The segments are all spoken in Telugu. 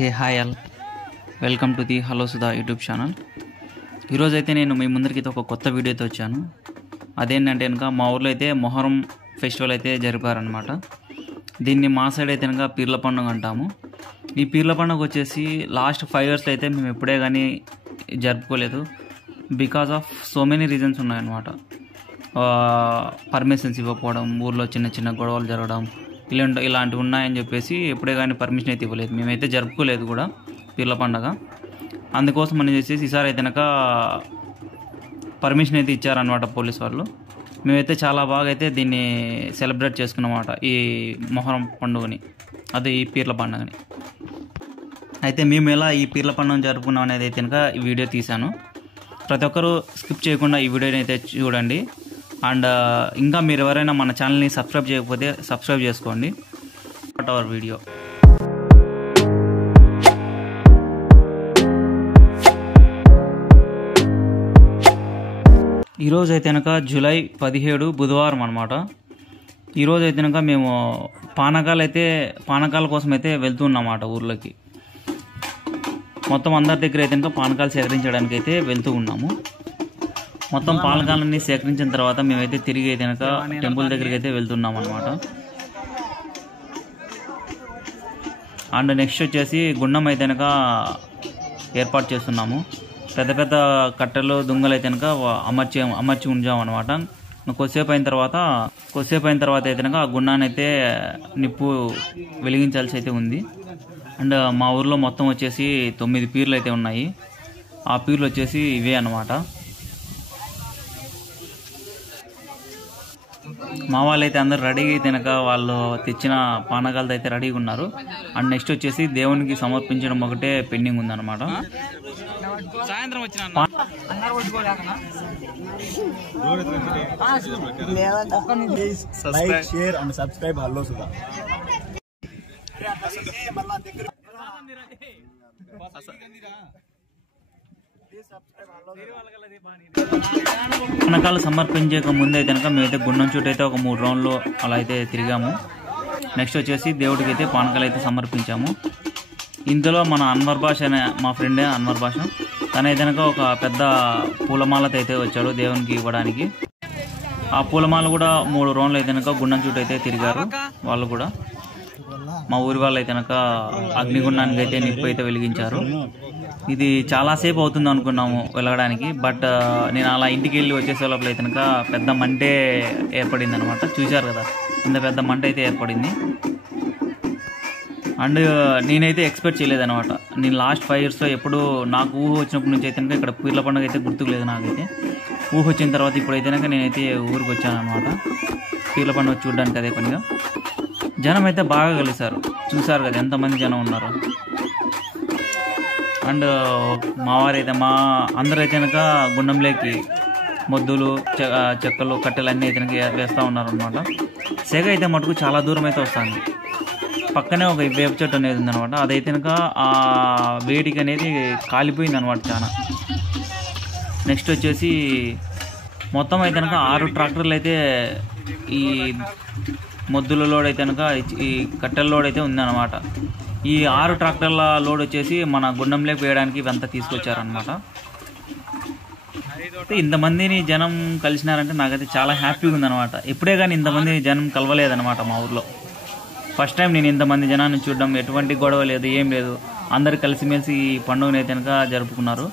Hey hi all, welcome to the hello Sudha YouTube channel. ఈరోజు అయితే నేను మీ ముందరికి ఒక కొత్త వీడియోతో వచ్చాను. అదేంటంటే కనుక మా ఊర్లో అయితే మొహరం ఫెస్టివల్ అయితే జరిపారనమాట. దీన్ని మా సైడ్ అయితే కనుక పీర్ల పండుగ అంటాము. ఈ పీర్ల పండుగ వచ్చేసి లాస్ట్ 5 years అయితే మేము ఎప్పుడే కానీ జరుపుకోలేదు. Because of so many reasons ఉన్నాయన్నమాట. పర్మిషన్స్ ఇవ్వకపోవడం, ఊర్లో చిన్న చిన్న గొడవలు జరగడం, ఇలాంటివి ఉన్నాయని చెప్పేసి ఎప్పుడే కానీ పర్మిషన్ అయితే ఇవ్వలేదు. మేమైతే జరుపుకోలేదు కూడా పీర్ల పండుగ. అందుకోసం మనం చేసేసి ఈసారి అయితే కనుక పర్మిషన్ అయితే ఇచ్చారనమాట పోలీస్ వాళ్ళు. మేమైతే చాలా బాగా అయితే దీన్ని సెలబ్రేట్ చేసుకున్నమాట, ఈ మొహరం పండుగని, అదే ఈ పీర్ల పండుగని. అయితే మేము ఎలా ఈ పీర్ల పండుగను జరుపుకున్నాం అనేది అయితే కనుక ఈ వీడియో తీశాను. ప్రతి ఒక్కరూ స్కిప్ చేయకుండా ఈ వీడియోని అయితే చూడండి. అండ్ ఇంకా మీరు ఎవరైనా మన ఛానల్ని సబ్స్క్రైబ్ చేయకపోతే సబ్స్క్రైబ్ చేసుకోండి. Hour video. ఈరోజు అయితే కనుక జూలై 17 బుధవారం అనమాట. ఈరోజు అయితే కనుక మేము పానకాల కోసం అయితే వెళ్తున్నామాట ఊర్లోకి. మొత్తం అందరి దగ్గర అయితే కనుక పానకాలు సేకరించడానికి అయితే వెళ్తూ ఉన్నాము. మొత్తం పానకాలన్నీ సేకరించిన తర్వాత మేమైతే తిరిగి అయితే కనుక టెంపుల్ దగ్గరికి అయితే వెళ్తున్నాం అనమాట. అండ్ నెక్స్ట్ వచ్చేసి గుండం అయితే కనుక ఏర్పాటు చేస్తున్నాము. పెద్ద పెద్ద కట్టెలు దుంగలు అయితే కనుక అమర్చి ఉంచాము అనమాట. కొద్దిసేపు అయిన తర్వాత అయితే కనుక ఆ గుండాన్ని అయితే నిప్పు వెలిగించాల్సి అయితే ఉంది. అండ్ మా ఊర్లో మొత్తం వచ్చేసి 9 పీర్లు అయితే ఉన్నాయి. ఆ పీర్లు వచ్చేసి ఇవే అన్నమాట. మా వాళ్ళు అయితే అందరు రెడీగా అయితే కనుక వాళ్ళు తెచ్చిన పానకాలతో అయితే రెడీగా ఉన్నారు. అండ్ నెక్స్ట్ వచ్చేసి దేవునికి సమర్పించడం ఒకటే పెండింగ్ ఉందన్నమాట. సాయంత్రం వచ్చిన పానకాలు సమర్పించక ముందు అయితే కనుక మేమైతే గుండం చుట్టూ అయితే ఒక 3 రౌండ్లు అలా అయితే తిరిగాము. నెక్స్ట్ వచ్చేసి దేవుడికి అయితే పానకాలు అయితే సమర్పించాము. ఇందులో మన అన్వర్ భాష అనే మా ఫ్రెండే అన్వర్ భాష, తనైతే కనుక ఒక పెద్ద పూలమాలతో అయితే వచ్చాడు దేవునికి ఇవ్వడానికి. ఆ పూలమాల కూడా 3 రౌండ్లు అయితే కనుక గుండం చుట్టూ అయితే తిరిగారు వాళ్ళు కూడా. మా ఊరి వాళ్ళు అయితే కనుక అగ్నిగుండానికి అయితే నిప్పు అయితే వెలిగించారు. ఇది చాలాసేపు అవుతుంది అనుకున్నాము వెలగడానికి. బట్ నేను అలా ఇంటికి వెళ్ళి వచ్చేసే లోపల అయితే కనుక పెద్ద మంటే ఏర్పడింది అనమాట. చూశారు కదా, ఇంత పెద్ద మంట అయితే ఏర్పడింది. అండ్ నేనైతే ఎక్స్పెక్ట్ చేయలేదన్నమాట. నేను లాస్ట్ 5 yearsలో ఎప్పుడు నాకు ఊహ వచ్చినప్పటి నుంచి అయితే కనుక ఇక్కడ పీర్ల పండుగ అయితే గుర్తుకు లేదు నాకైతే. ఊహ వచ్చిన తర్వాత ఇప్పుడైతే కనుక నేనైతే ఊరికి వచ్చాను అనమాట పీర్ల పండుగ చూడడానికి. అదే పనిగా జనం అయితే బాగా కలిశారు. చూశారు కదా ఎంతమంది జనం ఉన్నారు. అండ్ మా వారైతే అందరూ అయితే కనుక గుండంలోకి మొద్దులు, చెక్కలు, కట్టెలు అన్నీ అయితే కనుక వేస్తూ ఉన్నారనమాట. సెగ అయితే మటుకు చాలా దూరం అయితే వస్తుంది. పక్కనే ఒక వేప చెట్టు అనేది ఉందనమాట. అదైతే కనుక ఆ వేడికి అనేది కాలిపోయింది అనమాట చాలా. నెక్స్ట్ వచ్చేసి మొత్తం అయితే కనుక 6 ట్రాక్టర్లు అయితే ఈ మొద్దుల లోడ్ అయితే కనుక ఈ కట్టెల లోడ్ అయితే ఉందన్నమాట. ఈ 6 ట్రాక్టర్ల లోడ్ వచ్చేసి మన గుండంలోకి వేయడానికి ఇవంతా తీసుకొచ్చారనమాట. ఇంతమందిని జనం కలిసినారంటే నాకైతే చాలా హ్యాపీగా ఉందన్నమాట. ఎప్పుడే కానీ ఇంతమంది జనం కలవలేదన్నమాట మా ఊర్లో. ఫస్ట్ టైం నేను ఇంతమంది జనాన్ని చూడడం. ఎటువంటి గొడవ లేదు, ఏం లేదు. అందరు కలిసిమెలిసి ఈ పండుగను అయితే కనుక జరుపుకున్నారు.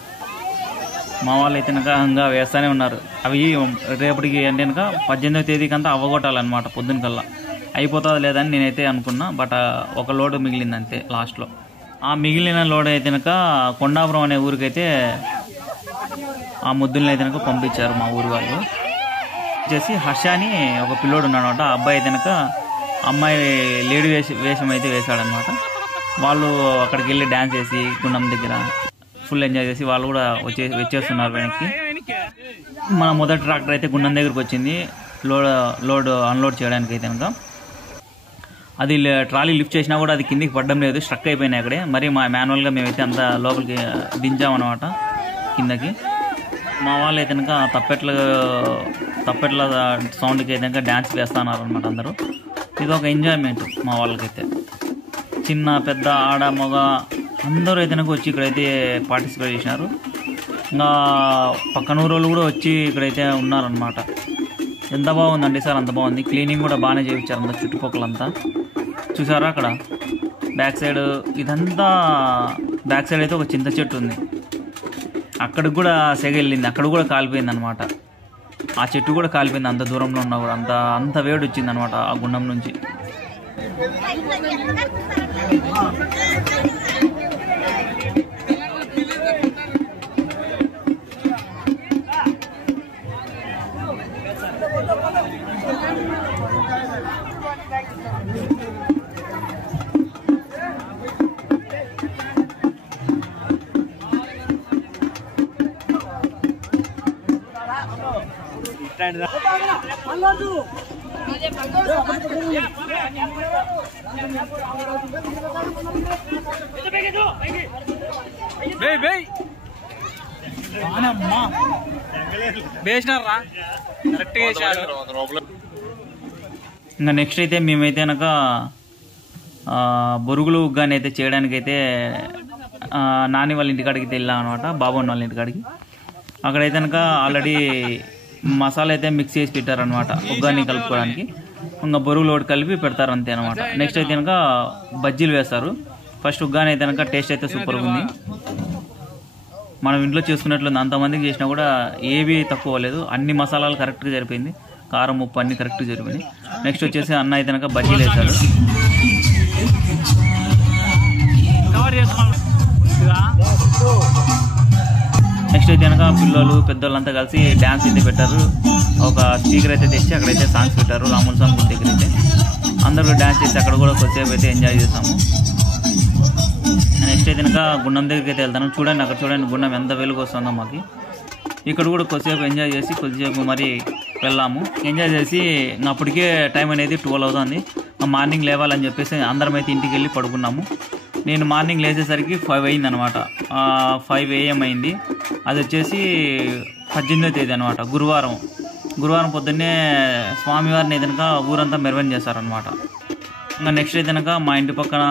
మా వాళ్ళు అయితే కనుక ఇంకా వేస్తూనే ఉన్నారు. అవి రేపటికి అంటే కనుక 18వ తేదీకి అంతా అవ్వగొట్టాలన్నమాట. పొద్దున్న కల్లా అయిపోతుందా లేదని నేనైతే అనుకున్నా. బట్ ఒక లోడ్ మిగిలింది అంతే లాస్ట్లో. ఆ మిగిలిన లోడ్ అయితే కనుక కొండాపురం అనే ఊరికైతే ఆ ముద్దుల్ని అయితే కనుక పంపించారు మా ఊరి వాళ్ళు. వచ్చేసి హర్ష అని ఒక పిల్లోడు ఉన్నాడు అనమాట. ఆ అబ్బాయి అయితే కనుక అమ్మాయి లేడీ వేషం అయితే వేశాడనమాట. వాళ్ళు అక్కడికి వెళ్ళి డ్యాన్స్ చేసి గుండం దగ్గర ఫుల్ ఎంజాయ్ చేసి వాళ్ళు కూడా వచ్చేస్తున్నారు వెనక్కి. మన మొదటి ట్రాక్టర్ అయితే గుండం దగ్గరికి వచ్చింది లోడ్ అన్లోడ్ చేయడానికి అయితే కనుక. అది ట్రాలీ లిఫ్ట్ చేసినా కూడా అది కిందికి పడడం లేదు, స్ట్రక్ అయిపోయినాయి అక్కడే. మరి మాన్యువల్గా మేమైతే అంతా లోపలికి దించామన్నమాట కిందకి. మా వాళ్ళు అయితే కనుక తప్పెట్ల సౌండ్కి అయితే కనుక డ్యాన్స్ వేస్తున్నారు అనమాట అందరూ. ఇది ఒక ఎంజాయ్మెంట్ మా వాళ్ళకైతే. చిన్న పెద్ద ఆడ మగ అందరూ అయితే వచ్చి ఇక్కడైతే పార్టిసిపేట్ చేసినారు. ఇంకా పక్కన ఊరోళ్ళు కూడా వచ్చి ఇక్కడైతే ఉన్నారనమాట. ఎంత బాగుందండి సార్, అంత బాగుంది. క్లీనింగ్ కూడా బాగానే చేయించారు అంతా చుట్టుపక్కలంతా. చూసారా అక్కడ బ్యాక్ సైడ్, ఇదంతా బ్యాక్ సైడ్ అయితే ఒక చింత చెట్టు ఉంది, అక్కడికి కూడా సెగ వెళ్ళింది, అక్కడ కూడా కాలిపోయింది అనమాట. ఆ చెట్టు కూడా కాలిపోయింది, అంత దూరంలో ఉన్నా కూడా. అంత వేడి వచ్చింది అనమాట ఆ గుండం నుంచి. ఇంకా నెక్స్ట్ అయితే మేమైతే కనుక బొరుగులు ఉగ్గాని అయితే చేయడానికైతే నాని వాళ్ళ ఇంటికాడికి వెళ్ళాం అనమాట, బాబు వాళ్ళ ఇంటికాడికి. అక్కడైతే కనుక ఆల్రెడీ మసాలా అయితే మిక్స్ చేసి పెట్టారనమాట ఉగ్గాని కలుపుకోవడానికి. ఇంకా బొరుగులు ఒకటి కలిపి పెడతారు అంతే అనమాట. నెక్స్ట్ అయితే కనుక బజ్జీలు వేస్తారు. ఫస్ట్ ఉగ్గాని అయితే కనుక టేస్ట్ అయితే సూపర్గా ఉంది, మనం ఇంట్లో చేసుకున్నట్లుంది. అంతమందికి చేసినా కూడా ఏవి తక్కువ లేదు, అన్ని మసాలాలు కరెక్ట్గా సరిపోయింది, కారం ఉప్పు అన్ని కరెక్ట్గా సరిపోయింది. నెక్స్ట్ వచ్చేసి అన్న అయితే కనుక బజ్జీలు వేశారు. నెక్స్ట్ అయితే కనుక పిల్లలు పెద్దోళ్ళంతా కలిసి డ్యాన్స్ అయితే పెట్టారు. ఒక స్పీకర్ అయితే తెచ్చి అక్కడైతే సాంగ్స్ పెట్టారు రాముల స్వామి గుడి దగ్గర అయితే. అందరూ డ్యాన్స్ చేసి అక్కడ కూడా కొద్దిసేపు అయితే ఎంజాయ్ చేసాము. నెక్స్ట్ అయితే కనుక గుండం దగ్గరికి అయితే వెళ్తాను. చూడండి అక్కడ చూడండి గుండం ఎంత వెలుగు వస్తుందో మాకు. ఇక్కడ కూడా కొద్దిసేపు ఎంజాయ్ చేసి కొద్దిసేపు మరి వెళ్ళాము. ఎంజాయ్ చేసి అప్పటికే టైం అనేది 12 అవుతుంది. మార్నింగ్ లేవాలని చెప్పేసి అందరం అయితే ఇంటికి వెళ్ళి పడుకున్నాము. నేను మార్నింగ్ లేచేసరికి 5 అయింది అనమాట, 5 AM అయింది. అది వచ్చేసి 18వ తేదీ అనమాట, గురువారం పొద్దున్నే స్వామివారిని ఏదైనా ఊరంతా మెరవన్ చేశారనమాట. ఇంకా నెక్స్ట్ అయితే కనుక మా ఇంటి పక్కన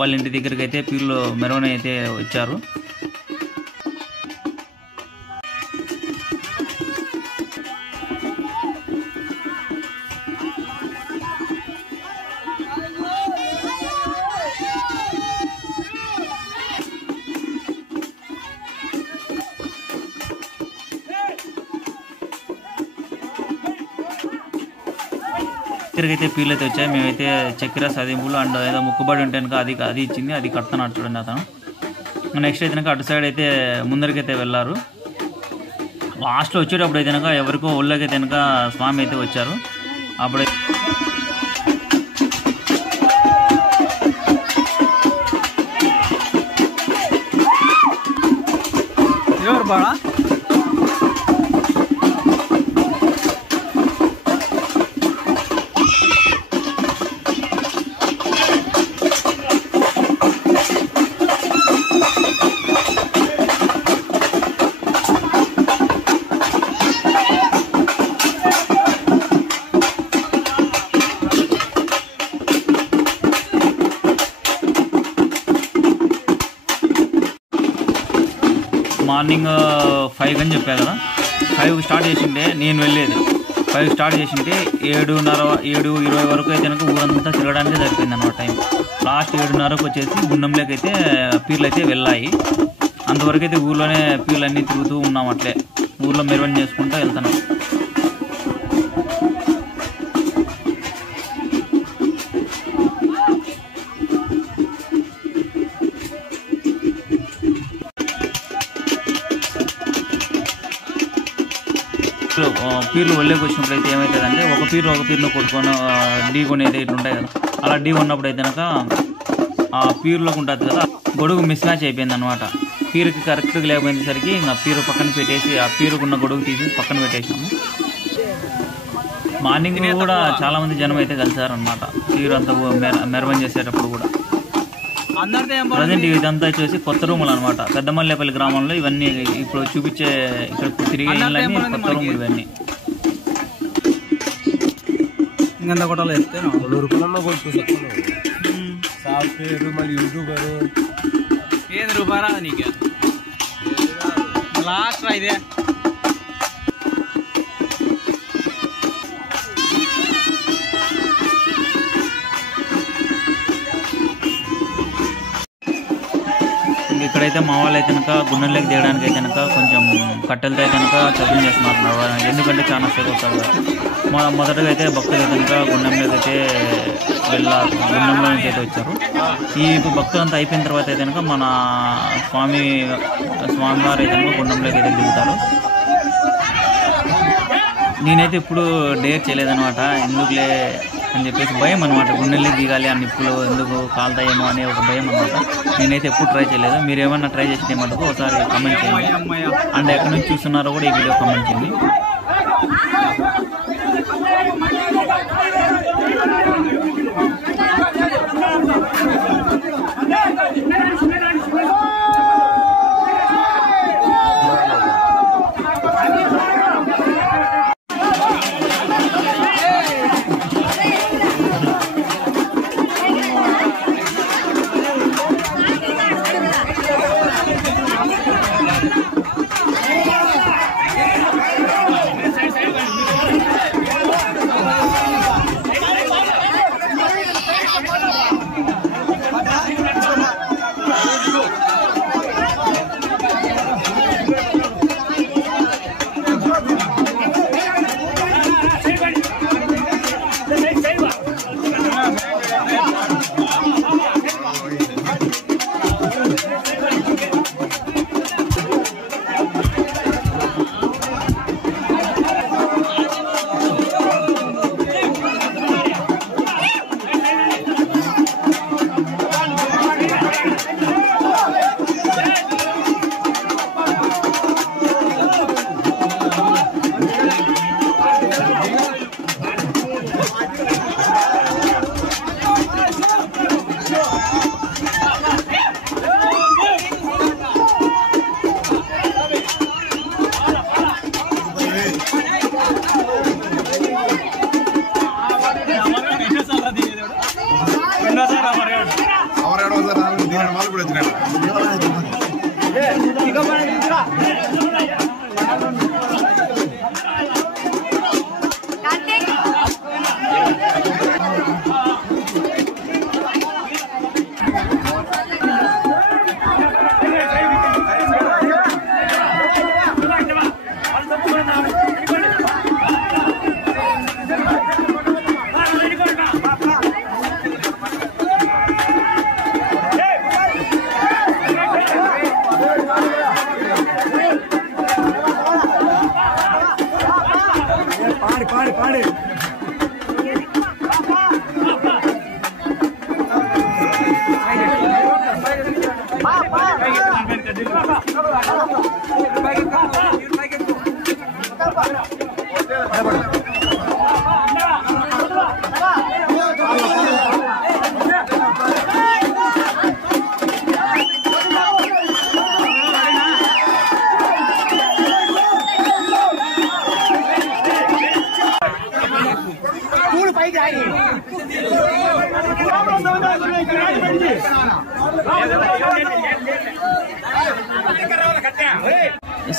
వాళ్ళ ఇంటి దగ్గరికి అయితే పీర్లు మెరవన అయితే వచ్చారు. అయితే పీర్లు అయితే వచ్చాయి. మేమైతే చక్కెర సదింపులు అండ్ ఏదో ముక్కుబడి ఉంటే కనుక అది ఇచ్చింది, అది కడుతున్నాడు చూడండి అతను. నెక్స్ట్ అయితే కనుక అటు సైడ్ అయితే ముందరికైతే వెళ్ళారు. లాస్ట్లో వచ్చేటప్పుడు అయితే కనుక ఎవరికో ఒళ్ళకైతే కనుక స్వామి అయితే వచ్చారు. అప్పుడు ఎవరు బాగా మార్నింగ్ 5 అని చెప్పా కదా, 5కి స్టార్ట్ చేసింటే నేను వెళ్ళేది 5కి స్టార్ట్ చేసింటే 7:20 వరకు అయితే కనుక ఊరంతా తిరగడానికి సరిపోయింది అన్నమాట టైం. లాస్ట్ 7:30కు వచ్చేసి గుండంలోకి అయితే పీర్లు అయితే వెళ్ళాయి. అంతవరకు అయితే ఊర్లోనే పీర్లు అన్నీ తిరుగుతూ ఉన్నాం, అట్లే ఊర్లో మెరవన్ చేసుకుంటూ వెళ్తున్నాం. పీర్లు ఒళ్ళేకి వచ్చినప్పుడు అయితే ఏమవుతుందంటే ఒక పీరును కొట్టుకొని ఢీ కొనేది ఇట్లా ఉంటాయి కదా, అలా ఢీ కొన్నప్పుడు అయితే కనుక ఆ పీరులోకి ఉంటుంది కదా గొడుగు మిస్ మ్యాచ్ అయిపోయింది అనమాట. పీరుకి కరెక్ట్గా లేకపోయేసరికి ఇంకా పీరు పక్కన పెట్టేసి ఆ పీరుకున్న గొడుగు తీసి పక్కన పెట్టేసాము. మార్నింగ్ కూడా చాలామంది జనం అయితే కలిసారనమాట పీరు అంతా మెరవన్ చేసేటప్పుడు కూడా. ప్రజెంట్ ఇదంతా వచ్చేసి కొత్త రూములు అనమాట, పెద్దమల్లేపల్లి గ్రామంలో. ఇవన్నీ ఇప్పుడు చూపించే ఇక్కడ తిరిగే ఇళ్ళన్నీ కొత్త రూములు ఇవన్నీ. ఇంకెంత కొట్టాలి చెప్తే 100 రూపాయలన్నా కొట్టుకోవచ్చు. సాఫ్ట్వేర్ మళ్ళీ యూట్యూబర్ ఏది రూపాయి రాదు నీకు లాస్ట్ రా ఇదే ఇక్కడైతే మా వాళ్ళు అయితే కనుక గుండెల్లోకి దిగడానికి అయితే కనుక కొంచెం కట్టెలతో అయితే కనుక చదువు చేస్తున్నారు. ఎందుకంటే చాలా సేపు వస్తారు. మొదటగా అయితే భక్తులు అయితే కనుక గుండెంలోకి అయితే వెళ్ళారు. గుండెంలో నుంచి అయితే వచ్చారు. ఈ భక్తులంతా అయిపోయిన తర్వాత అయితే కనుక మన స్వామివారు అయితే కనుక గుండెంలోకి అయితే దిగుతారు. నేనైతే ఇప్పుడు డేర్ చేయలేదనమాట. ఎందుకులే అని చెప్పేసి భయం అనమాట. గుండెల్లోకి దిగాలి ఆ నిప్పులు ఎందుకు కాలుతాయేమో అనే ఒక భయం అనమాట. నేనైతే ఎప్పుడు ట్రై చేయలేదు. మీరు ఏమన్నా ట్రై చేస్తే మటుకు ఒకసారి కామెంట్ చేయండి. అండ్ ఎక్కడి నుంచి చూస్తున్నారో కూడా ఈ వీడియో కామెంట్ చేయండి.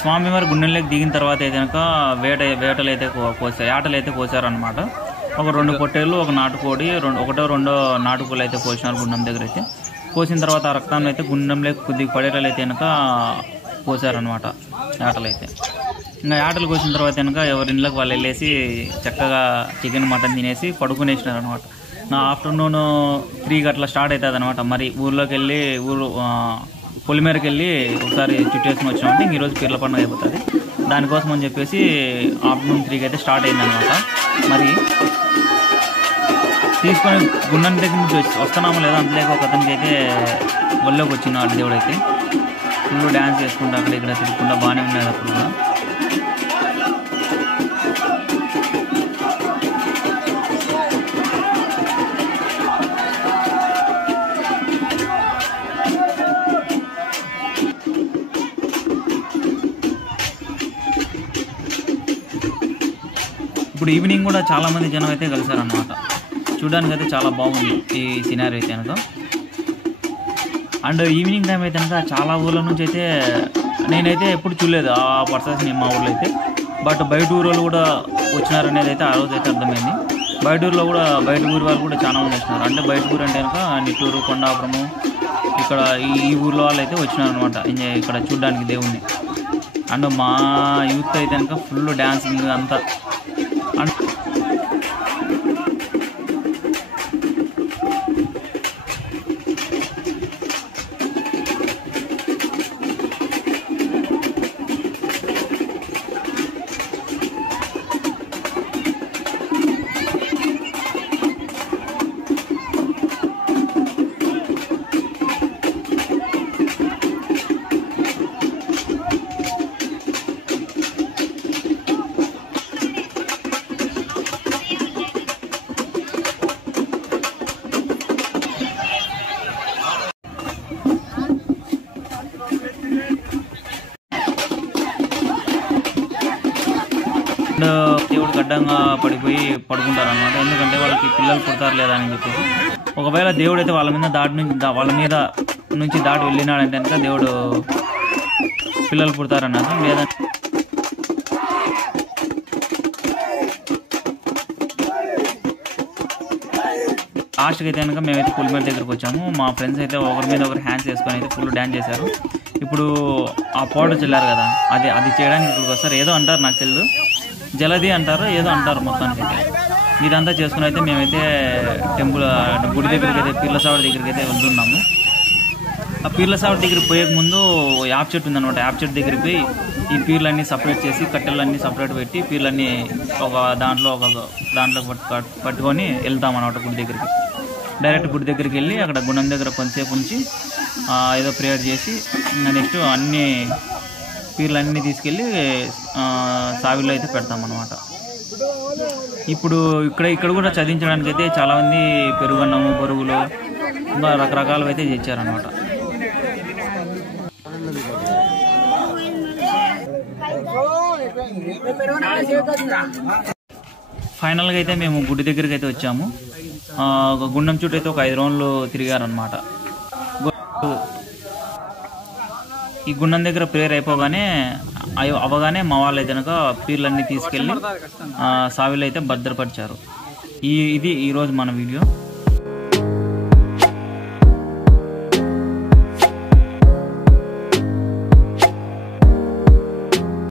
స్వామివారి గుండెల్లోకి దిగిన తర్వాత అయితే కనుక వేటలు అయితే కోసారు, యాటలు అయితే కోసారనమాట. ఒక 2 పొట్టేళ్ళు, ఒక నాటుకోడి, ఒకటో రెండో నాటుకోళ్ళు అయితే కోసినారు గుండెం దగ్గర అయితే. కోసిన తర్వాత ఆ రక్తాన్ని అయితే గుండెంలోకి కొద్దిగా పడేటలు అయితే కనుక కోసారనమాట యాటలు అయితే. ఇంకా యాటలు కోసిన తర్వాత కనుక ఎవరి ఇళ్ళకి వాళ్ళు వెళ్ళేసి చక్కగా చికెన్ మటన్ తినేసి పడుకునేసినారు అనమాట. నా ఆఫ్టర్నూన్ 3 గంటల స్టార్ట్ అవుతుంది అనమాట. మరి ఊర్లోకి వెళ్ళి పొలిమేరకి వెళ్ళి ఒకసారి చుట్టేసుకుని వచ్చినామంటే ఇంక ఈరోజు పీర్ల పండుగ అయిపోతుంది. దానికోసం అని చెప్పేసి ఆఫ్టర్నూన్ 3కి అయితే స్టార్ట్ అయిందనమాట. మరి తీసుకొని గుండం దగ్గర నుంచి వస్తున్నామో లేదో అంతలేక ఒక అతనికి అయితే ఒళ్ళోకి వచ్చినాడు దేవుడు అయితే. ఫుల్ డ్యాన్స్ చేసుకుంటా అక్కడ ఇక్కడ తిరుగుకుంటా బాగానే ఉన్నది అప్పుడు కూడా. ఇప్పుడు ఈవినింగ్ కూడా చాలామంది జనం అయితే కలిసారనమాట. చూడడానికి అయితే చాలా బాగుంది ఈ సినారీ అయితే కనుక. అండ్ ఈవినింగ్ టైం అయితే కనుక చాలా ఊర్ల నుంచి అయితే నేనైతే ఎప్పుడు చూడలేదు ఆ పర్సన్స్ని మా ఊర్లో అయితే. బట్ బయట ఊరోళ్ళు కూడా వచ్చినారనేది అయితే ఆ రోజు అయితే అర్థమైంది. బయట ఊరు వాళ్ళు కూడా చాలా మంది వచ్చినారు. అంటే బయట ఊరు అంటే కనుక నిట్టూరు, కొండాపురము, ఇక్కడ ఈ ఊర్లో వాళ్ళు అయితే వచ్చినారు అనమాట ఇక్కడ చూడడానికి దేవుణ్ణి. అండ్ మా యూత్ అయితే కనుక ఫుల్ డ్యాన్సింగ్ అంతా. అండ్ దేవుడికి అడ్డంగా పడిపోయి పడుకుంటారు అనమాట. ఎందుకంటే వాళ్ళకి పిల్లలు పుడతారు లేదా అని చెప్పేసి. ఒకవేళ దేవుడు అయితే వాళ్ళ మీద నుంచి దాటి వెళ్ళినాడంటే కనుక దేవుడు పిల్లలు పుడతారన్నది. లేదా లాస్ట్కి అయితే కనుక మేమైతే పులిమేర దగ్గరకు వచ్చాము. మా ఫ్రెండ్స్ అయితే ఒకరి మీద ఒకరు హ్యాండ్స్ వేసుకొని అయితే ఫుల్ డ్యాన్స్ చేశారు. ఇప్పుడు ఆ పౌడర్ చల్లారు కదా, అది చేయడానికి ఇక్కడికి వస్తారు. ఏదో అంటారు, నాకు తెలియదు, జలది అంటారు, ఏదో అంటారు. మొత్తానికి అయితే ఇదంతా చేసుకుని అయితే మేమైతే గుడి దగ్గరికి అయితే పీర్ల సావిడి దగ్గరికి అయితే వెళ్తున్నాము. ఆ పీర్ల సావిడి దగ్గరికి పోయే ముందు యాప్ చెట్టు ఉందన్నమాట. యాప్ చెట్టు దగ్గరికి పోయి ఈ పీర్లన్నీ సపరేట్ చేసి కట్టెలన్నీ సపరేట్ పెట్టి పీర్లన్నీ ఒక దాంట్లో పట్టుకొని వెళ్తాం అన్నమాట గుడి దగ్గరికి. డైరెక్ట్ గుడి దగ్గరికి వెళ్ళి అక్కడ గుండం దగ్గర కొంతసేపు ఉంచి ఏదో ప్రేయర్ చేసి నెక్స్ట్ అన్ని పీర్లన్నీ తీసుకెళ్ళి సావిలో అయితే పెడతామన్నమాట. ఇప్పుడు ఇక్కడ కూడా చదివించడానికి అయితే చాలామంది పెరుగన్నము, బొరుగులు ఇంకా రకరకాలు అయితే తెచ్చారనమాట. ఫైనల్గా అయితే మేము గుడి దగ్గరికి అయితే వచ్చాము. గుండం చుట్టూ అయితే ఒక 5 రౌండ్లు తిరిగారనమాట. ఈ గుండం దగ్గర ప్రేయర్ అవగానే మా వాళ్ళు అయితే కనుక పీర్లన్నీ తీసుకెళ్ళి సావిలో అయితే భద్రపరిచారు. ఇది ఈరోజు మన వీడియో.